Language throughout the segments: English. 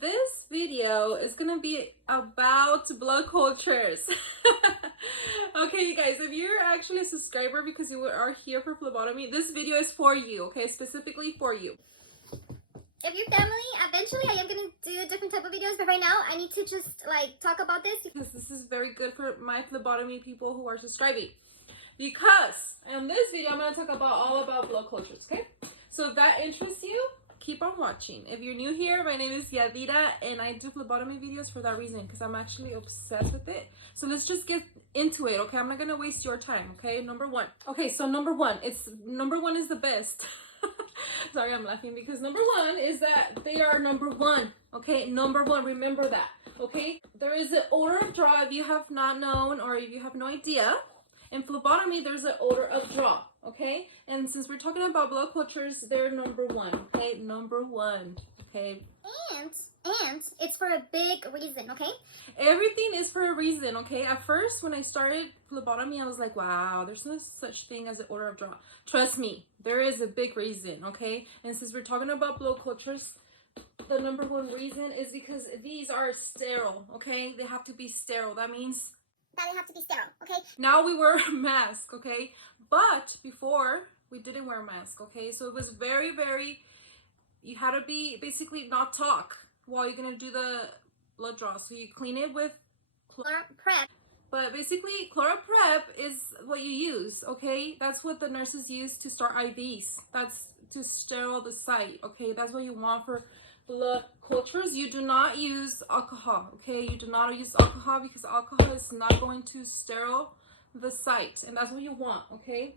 This video is gonna be about blood cultures. Okay, you guys, if you're actually a subscriber because you are here for phlebotomy, this video is for you, okay? Specifically for you. If you're family, eventually I am gonna do a different type of videos, but right now I need to just talk about this Because this is very good for my phlebotomy people who are subscribing. Because in this video, I'm gonna talk about all about blood cultures, okay? So if that interests you, keep on watching. If you're new here, my name is Yadira and I do phlebotomy videos for that reason because I'm actually obsessed with it. So let's just get into it, okay? I'm not gonna waste your time, okay? Number one. Okay, so number one is the best. Sorry, I'm laughing because number one is that they are number one, okay? Number one, remember that, okay? There is an order of draw if you have not known or if you have no idea. In phlebotomy, there's an order of draw, okay? And since we're talking about blood cultures, they're number one, okay? Number one, okay? and it's for a big reason, okay? Everything is for a reason, okay? At first, when I started phlebotomy, I was like, wow, there's no such thing as an order of draw. Trust me, there is a big reason, okay? And since we're talking about blood cultures, the number one reason is because these are sterile, okay? They have to be sterile. That means That they have to be sterile, okay? now we wear a mask, okay? But before, we didn't wear a mask, okay? So it was very, you had to be basically not talk while you're gonna do the blood draw. So you clean it with Prep. but basically ChloraPrep is what you use, okay? That's what the nurses use to start IVs. That's to sterile the site, okay? That's what you want for blood cultures. You do not use alcohol, okay? You do not use alcohol because alcohol is not going to sterile the site, and that's what you want, okay?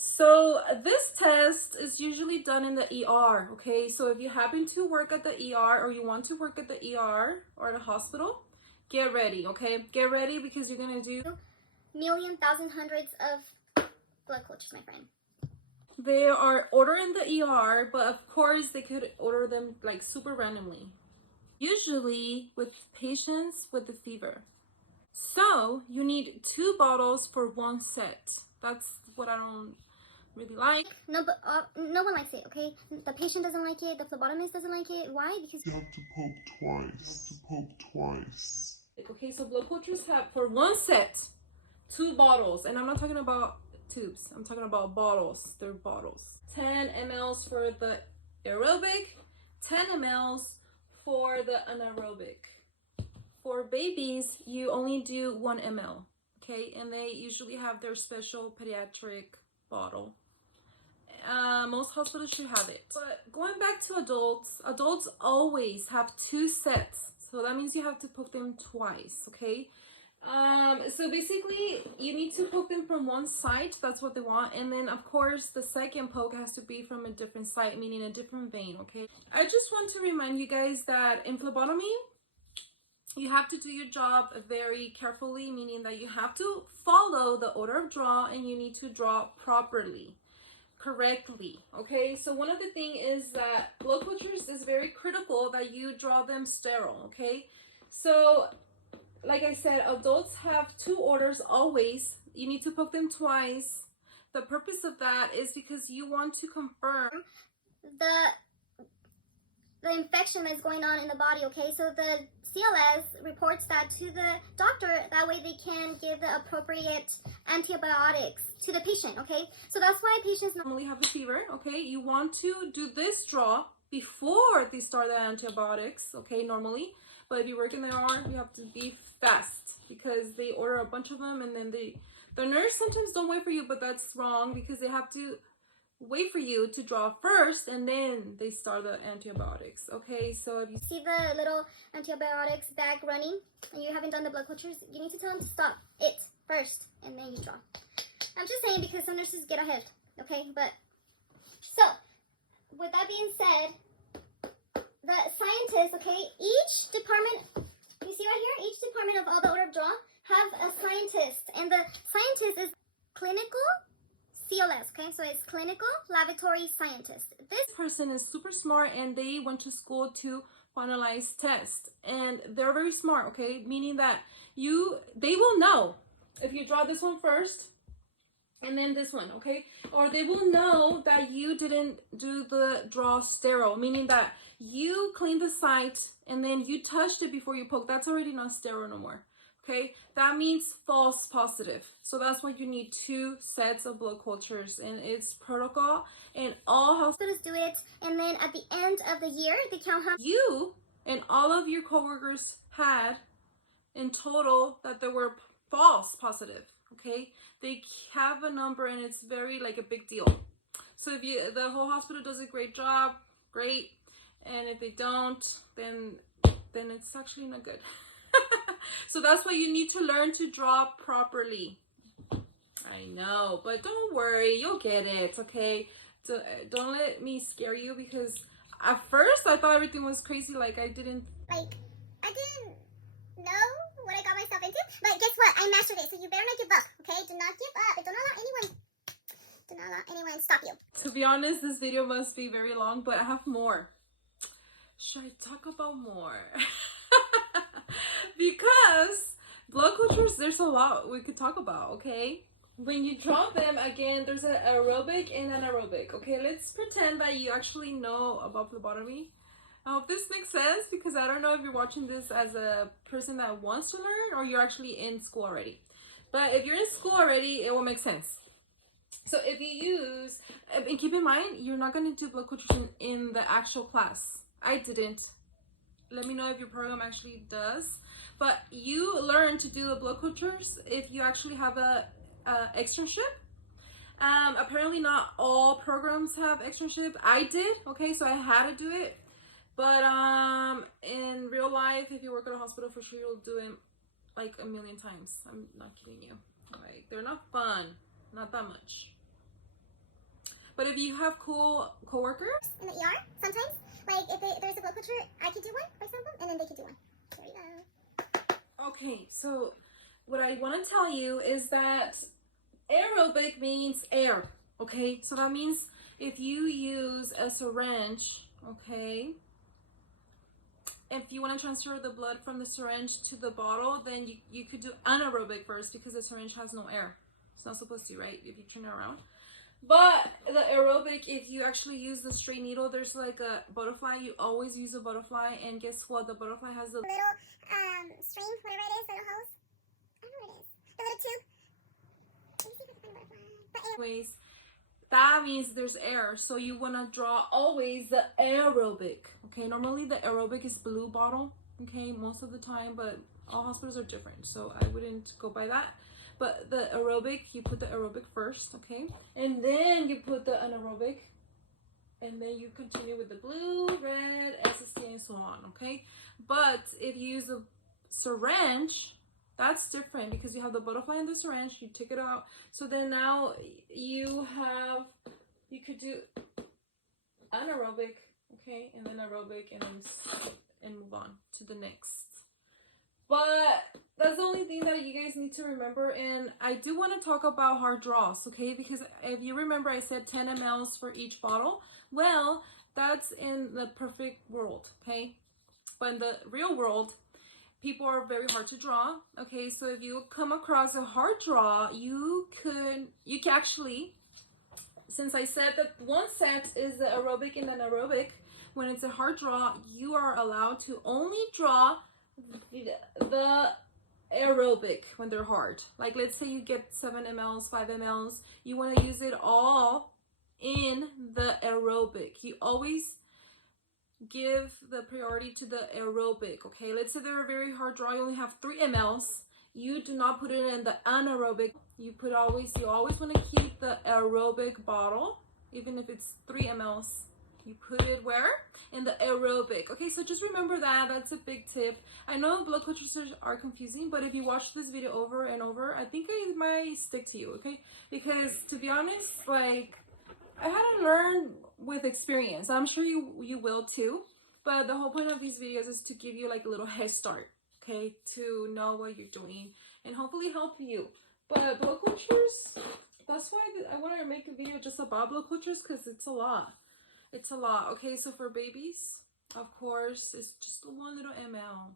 So this test is usually done in the ER, okay? So if you happen to work at the ER or you want to work at the ER or the hospital, get ready, okay? Get ready because you're gonna do Million, thousand, hundreds of blood cultures, my friend. They are ordered in the ER, but of course they could order them like super randomly. Usually with patients with the fever. So you need 2 bottles for 1 set. That's what I don't really like. No, but no one likes it, okay? The patient doesn't like it. The phlebotomist doesn't like it. Why? Because You have to poke twice. Okay, so blood cultures have for 1 set 2 bottles, and I'm not talking about tubes. I'm talking about bottles. They're bottles. 10 mLs for the aerobic, 10 mLs for the anaerobic. For babies, you only do 1 ml, okay? And they usually have their special pediatric bottle. Most hospitals should have it. But going back to adults always have 2 sets. So that means you have to poke them twice, okay? So basically, you need to poke them from 1 site. That's what they want. And then, of course, the second poke has to be from a different site, meaning a different vein, okay? I just want to remind you guys that in phlebotomy, you have to do your job very carefully, meaning that you have to follow the order of draw and you need to draw properly, correctly, okay? So one of the things is that blood cultures is very critical that you draw them sterile, okay? So like I said, adults have 2 orders always. You need to poke them twice. The purpose of that is because you want to confirm the infection that's going on in the body, okay? So the CLS reports that to the doctor. That way they can give the appropriate antibiotics to the patient, okay? So that's why patients normally have a fever, okay? You want to do this draw before they start the antibiotics, okay, normally. But if you work in the ER, you have to be fast because they order a bunch of them and then the nurse sometimes don't wait for you, but that's wrong because they have to wait for you to draw first and then they start the antibiotics, okay? So if you see the little antibiotics bag running and you haven't done the blood cultures, you need to tell them to stop it first and then you draw. I'm just saying because some nurses get ahead, okay? But so with that being said, the scientists, okay, each department, you see right here, each department of all the order of draw have a scientist, and the scientist is clinical CLS, okay, so it's clinical laboratory scientist. This person is super smart and they went to school to finalize tests, and they're very smart, okay, meaning that they will know if you draw this one first and then this one, okay? Or they will know that you didn't do the draw sterile, meaning that you cleaned the site and then you touched it before you poked. That's already not sterile no more, okay? That means false positive. So that's why you need 2 sets of blood cultures, and it's protocol, and all hospitals do it, and then at the end of the year, they count how you and all of your coworkers had in total that they were false positive, okay? They have a number, and it's very like a big deal. So if the whole hospital does a great job, great, and if they don't, then it's actually not good. So that's why you need to learn to draw properly. I know, but don't worry, you'll get it, okay? So, don't let me scare you, because at first I thought everything was crazy, like I didn't know what I got myself into, but guess what? I mastered it, so you better not give up, okay? Do not give up. Do not allow anyone stop you. To be honest, this video must be very long, but I have more. Should I talk about more? Because blood cultures, there's a lot we could talk about, okay? When you draw them, again, there's an aerobic and anaerobic, okay? Let's pretend that you actually know about phlebotomy. I hope this makes sense, because I don't know if you're watching this as a person that wants to learn or you're actually in school already. But if you're in school already, it will make sense. So if you use, and keep in mind, you're not going to do blood cultures in the actual class. I didn't. Let me know if your program actually does. But you learn to do the blood cultures if you actually have a externship. Apparently not all programs have externship. I did, okay, so I had to do it. But in real life, if you work at a hospital, for sure you'll do it like a million times. I'm not kidding you. Like, they're not fun, not that much. But if you have cool coworkers In the ER, sometimes, like if there's a blood culture, I could do one, for example, and then they could do one. There you go. Okay, so what I want to tell you is that aerobic means air, okay? So that means if you use a syringe, okay, if you want to transfer the blood from the syringe to the bottle, then you could do anaerobic first, because the syringe has no air. It's not supposed to, right? If you turn it around. But the aerobic, if you actually use the straight needle, there's like a butterfly. You always use a butterfly, and guess what? The butterfly has a Little string, whatever it is, little hose. I don't know what it is. The little tube. Let me see if I can find a butterfly. But anyway. anyways. That means there's air, so you want to draw always the aerobic, okay? Normally the aerobic is blue bottle, okay, most of the time, but all hospitals are different, so I wouldn't go by that. But the aerobic, you put the aerobic first, okay? And then you put the anaerobic, and then you continue with the blue, red, SSC, and so on, okay? But if you use a syringe, that's different, because you have the butterfly in the syringe, you take it out. So then now you could do anaerobic, okay, and then aerobic, and move on to the next. But that's the only thing that you guys need to remember. And I do want to talk about hard draws, okay, because if you remember, I said 10 mLs for each bottle. Well, that's in the perfect world, okay? But in the real world, people are very hard to draw, okay? So if you come across a hard draw, you can actually, since I said that one set is the aerobic and then anaerobic, when it's a hard draw, you are allowed to only draw the aerobic when they're hard. Like, let's say you get 7 mLs, 5 mLs, you want to use it all in the aerobic. You always give the priority to the aerobic, okay? Let's say they're a very hard draw, you only have 3 mLs. You do not put it in the anaerobic. You always want to keep the aerobic bottle, even if it's 3 mLs. You put it where? In the aerobic. Okay, so just remember that. That's a big tip. I know blood cultures are confusing, but if you watch this video over and over, I think it might stick to you, okay? Because to be honest, like, I had to learn with experience. I'm sure you will too. But the whole point of these videos is to give you like a little head start, okay? To know what you're doing and hopefully help you. But blood cultures, that's why I wanted to make a video just about blood cultures, because it's a lot. It's a lot. Okay, so for babies, of course, it's just 1 little ml.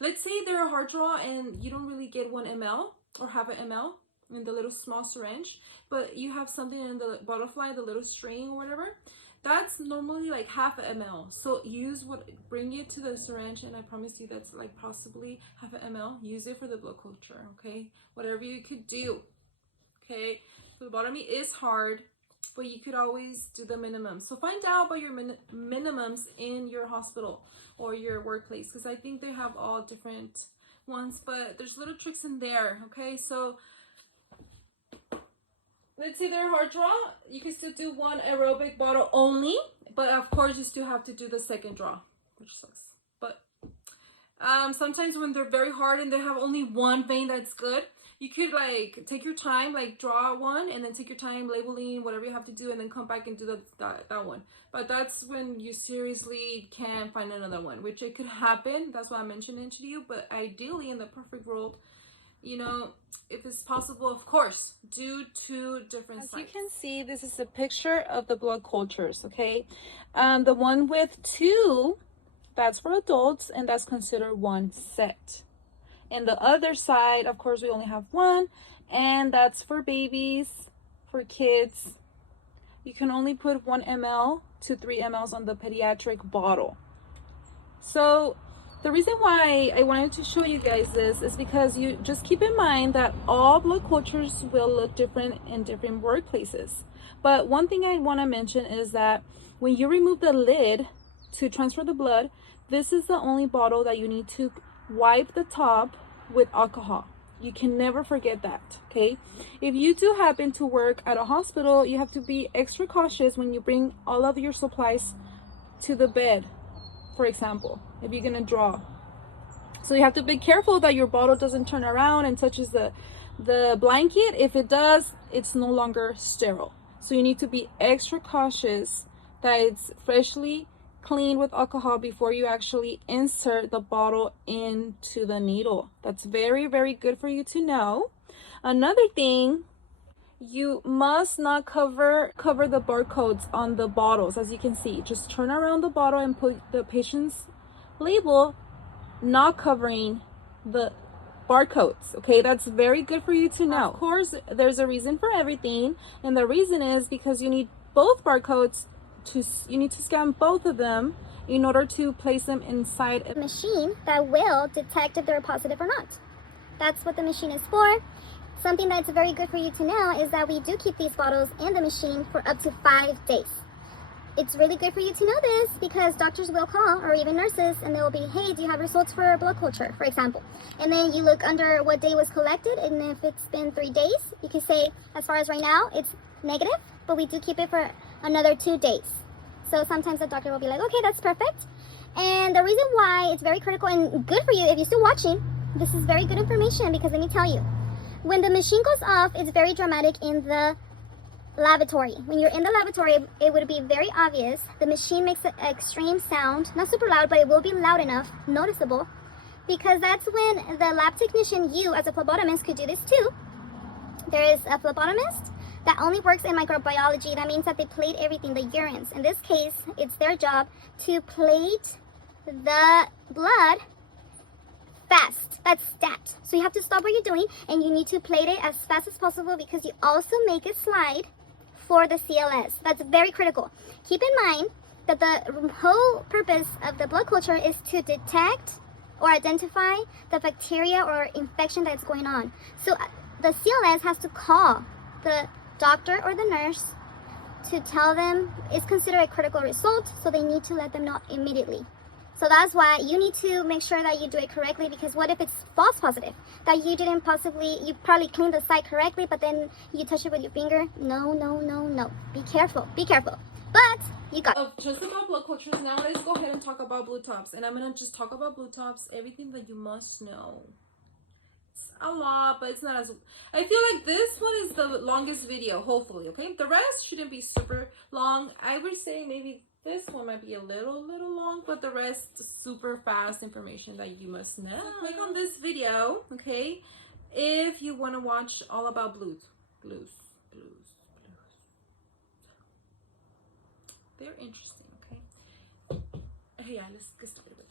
Let's say they're a hard draw and you don't really get 1 ml or half an ml. in the little small syringe, but you have something in the butterfly, the little string or whatever, that's normally like half a ml. So use bring it to the syringe, and I promise you that's like possibly half a ml. Use it for the blood culture, okay? Whatever you could do, okay? Phlebotomy is hard, but you could always do the minimum. So find out about your minimums in your hospital or your workplace, because I think they have all different ones, but there's little tricks in there, okay? So let's say they're hard draw, you can still do one aerobic bottle only, but of course you still have to do the second draw, which sucks. But sometimes when they're very hard and they have only one vein that's good, you could like take your time, like draw one and then take your time labeling whatever you have to do, and then come back and do that one. But that's when you seriously can't find another one, which it could happen. That's why I mentioned it to you. But ideally, in the perfect world, you know, if it's possible, of course, do 2 different sites. As you can see, this is a picture of the blood cultures, okay? The one with 2, that's for adults, and that's considered 1 set. And the other side, of course, we only have 1, and that's for babies, for kids. You can only put 1 ml to 3 mLs on the pediatric bottle. So the reason why I wanted to show you guys this is because you just keep in mind that all blood cultures will look different in different workplaces. But one thing I want to mention is that when you remove the lid to transfer the blood, this is the only bottle that you need to wipe the top with alcohol. You can never forget that, okay? If you do happen to work at a hospital, you have to be extra cautious when you bring all of your supplies to the bed, for example, if you're gonna draw. So you have to be careful that your bottle doesn't turn around and touches the blanket. If it does, it's no longer sterile. So you need to be extra cautious that it's freshly cleaned with alcohol before you actually insert the bottle into the needle. That's very, very good for you to know. Another thing, you must not cover the barcodes on the bottles. As you can see, just turn around the bottle and put the patient's label, not covering the barcodes, okay? That's very good for you to know. Of course, there's a reason for everything, and the reason is because you need both barcodes. You need to scan both of them in order to place them inside a machine that will detect if they're positive or not. That's what the machine is for. Something that's very good for you to know is that we do keep these bottles in the machine for up to 5 days. It's really good for you to know this because doctors will call, or even nurses, and they'll be, hey, do you have results for blood culture, for example? And then you look under what day was collected, and if it's been 3 days, you can say, as far as right now, it's negative, but we do keep it for another 2 days. So sometimes the doctor will be like, okay, that's perfect. And the reason why it's very critical and good for you, if you're still watching, this is very good information, because let me tell you, when the machine goes off, it's very dramatic in the lavatory. When you're in the lavatory, it would be very obvious. The machine makes an extreme sound, not super loud, but it will be loud enough, noticeable, because that's when the lab technician, you as a phlebotomist, could do this too. There is a phlebotomist that only works in microbiology. That means that they plate everything, the urines. In this case, it's their job to plate the blood fast. That's stat. So you have to stop what you're doing, and you need to plate it as fast as possible, because you also make a slide for the CLS. That's very critical. Keep in mind that the whole purpose of the blood culture is to detect or identify the bacteria or infection that's going on. So the CLS has to call the doctor or the nurse to tell them it's considered a critical result, so they need to let them know immediately. So that's why you need to make sure that you do it correctly, because what if it's false positive? That you didn't you probably cleaned the site correctly, but then you touch it with your finger? No, no, no, no. Be careful, be careful. But you got just about blood cultures. Now let's go ahead and talk about blue tops. And I'm gonna just talk about blue tops, everything that you must know. It's a lot, but it's not as, I feel like this one is the longest video, hopefully, okay? The rest shouldn't be super long. I would say maybe this one might be a little long, but the rest is super fast information that you must know. So click on this video, okay, if you want to watch all about blues. They're interesting, okay? Yeah, let's get started.